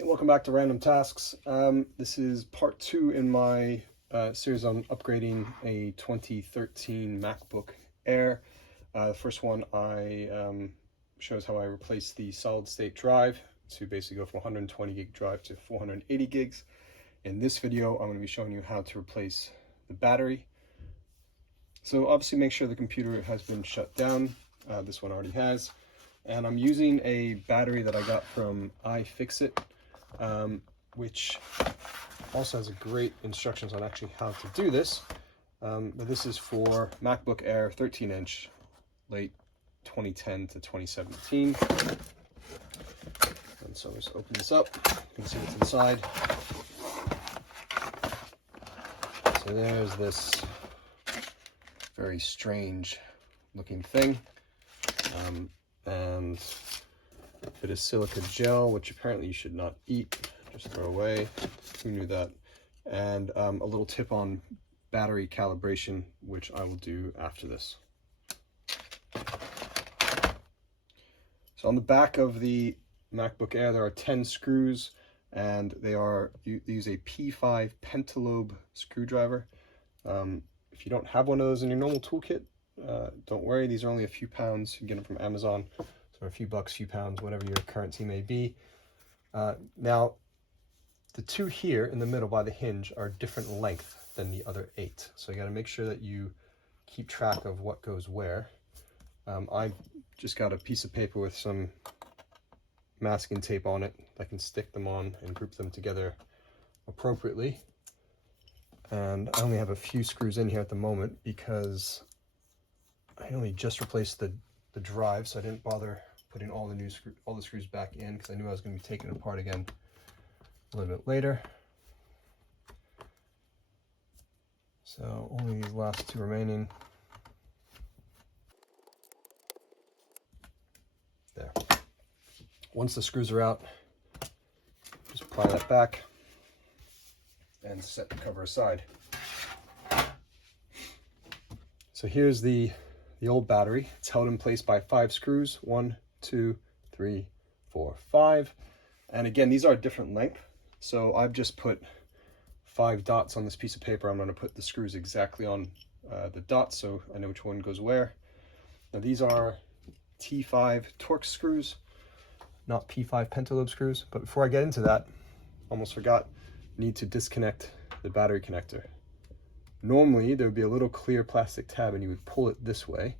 Hey, welcome back to Random Tasks. This is part 2 in my series on upgrading a 2013 MacBook Air. The first one shows how I replaced the solid state drive to basically go from 120 gig drive to 480 gigs. In this video, I'm going to be showing you how to replace the battery. So obviously make sure the computer has been shut down. This one already has. And I'm using a battery that I got from iFixit. Which also has a great instructions on actually how to do this. But this is for MacBook Air 13-inch, late 2010 to 2017. And so let's open this up. You can see what's inside. So there's this very strange looking thing. And a bit of silica gel, which apparently you should not eat, just throw away. Who knew that? And a little tip on battery calibration, which I will do after this. So on the back of the MacBook Air, there are 10 screws, and they use a P5 Pentalobe screwdriver. If you don't have one of those in your normal toolkit, don't worry, these are only a few pounds. You can get them from Amazon. So a few bucks, few pounds, whatever your currency may be. Now, the two here in the middle by the hinge are different length than the other 8. So you got to make sure that you keep track of what goes where. I just got a piece of paper with some masking tape on it. I can stick them on and group them together appropriately. And I only have a few screws in here at the moment because I only just replaced the drive, so I didn't bother putting all the screws back in because I knew I was going to be taking it apart again a little bit later. So only these last two remaining. There. Once the screws are out, just pry that back and set the cover aside. So here's the old battery. It's held in place by 5 screws. 1, 2, 3, 4, 5. And again, these are a different length. So I've just put 5 dots on this piece of paper. I'm going to put the screws exactly on the dots so I know which one goes where. Now these are T5 Torx screws, not P5 Pentalobe screws. But before I get into that, almost forgot, need to disconnect the battery connector. Normally there would be a little clear plastic tab and you would pull it this way.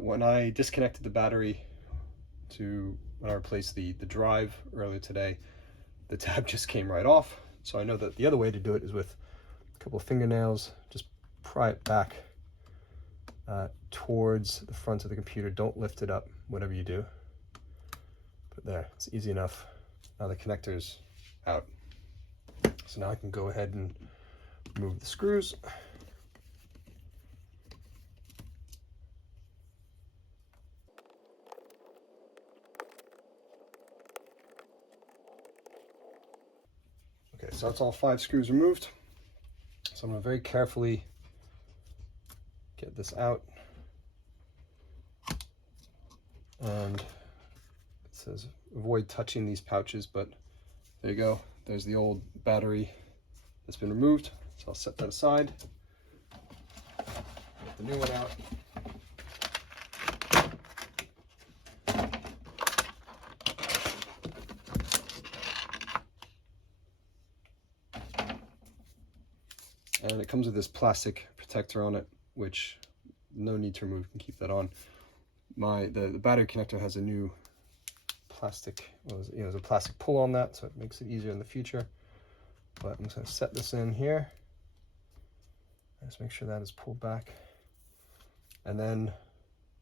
When I disconnected the battery when I replaced the drive earlier today, the tab just came right off. So I know that the other way to do it is with a couple of fingernails. Just pry it back towards the front of the computer. Don't lift it up, whatever you do. But there, it's easy enough. Now the connector's out. So now I can go ahead and remove the screws. Okay, so that's all 5 screws removed. So I'm going to very carefully get this out. And it says avoid touching these pouches, but there you go. There's the old battery that's been removed. So I'll set that aside. Get the new one out. And it comes with this plastic protector on it, which no need to remove, you can keep that on. The battery connector has a new plastic, there's a plastic pull on that, so it makes it easier in the future. But I'm just going to set this in here. Just make sure that is pulled back. And then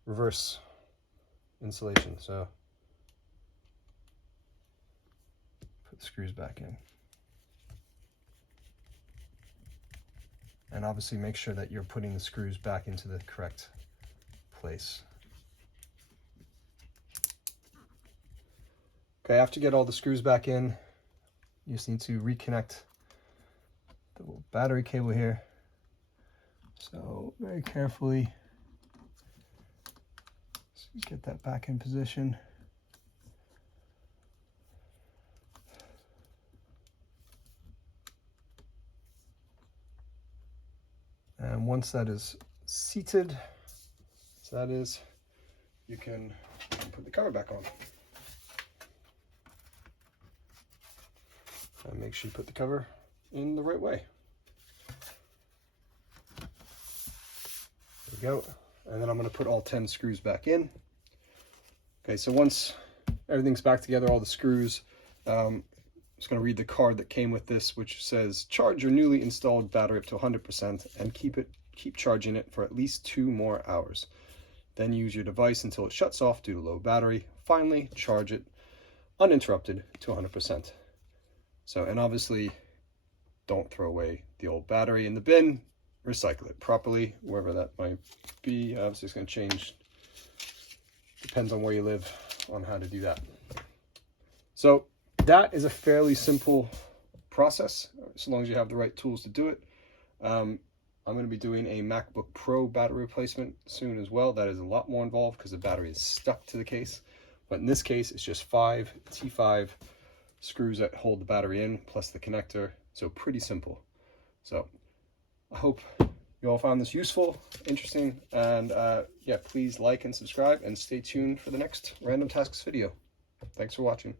reverse insulation. So put the screws back in. And obviously make sure that you're putting the screws back into the correct place. Okay, after you get all the screws back in, you just need to reconnect the little battery cable here. So very carefully, get that back in position. once that is seated, as that is, you can put the cover back on. And make sure you put the cover in the right way. There we go. And then I'm going to put all 10 screws back in. Okay, so once everything's back together, all the screws, I'm just going to read the card that came with this, which says, charge your newly installed battery up to 100% and keep charging it for at least 2 more hours. Then use your device until it shuts off due to low battery. Finally, charge it uninterrupted to 100%. So, and obviously, don't throw away the old battery in the bin. Recycle it properly, wherever that might be. Obviously, it's going to change. Depends on where you live on how to do that. So that is a fairly simple process, as long as you have the right tools to do it. I'm going to be doing a MacBook Pro battery replacement soon as well. That is a lot more involved because the battery is stuck to the case. But in this case, it's just 5 T5 screws that hold the battery in, plus the connector. So pretty simple. So I hope you all found this useful, interesting, and yeah, please like and subscribe and stay tuned for the next Random Tasks video. Thanks for watching.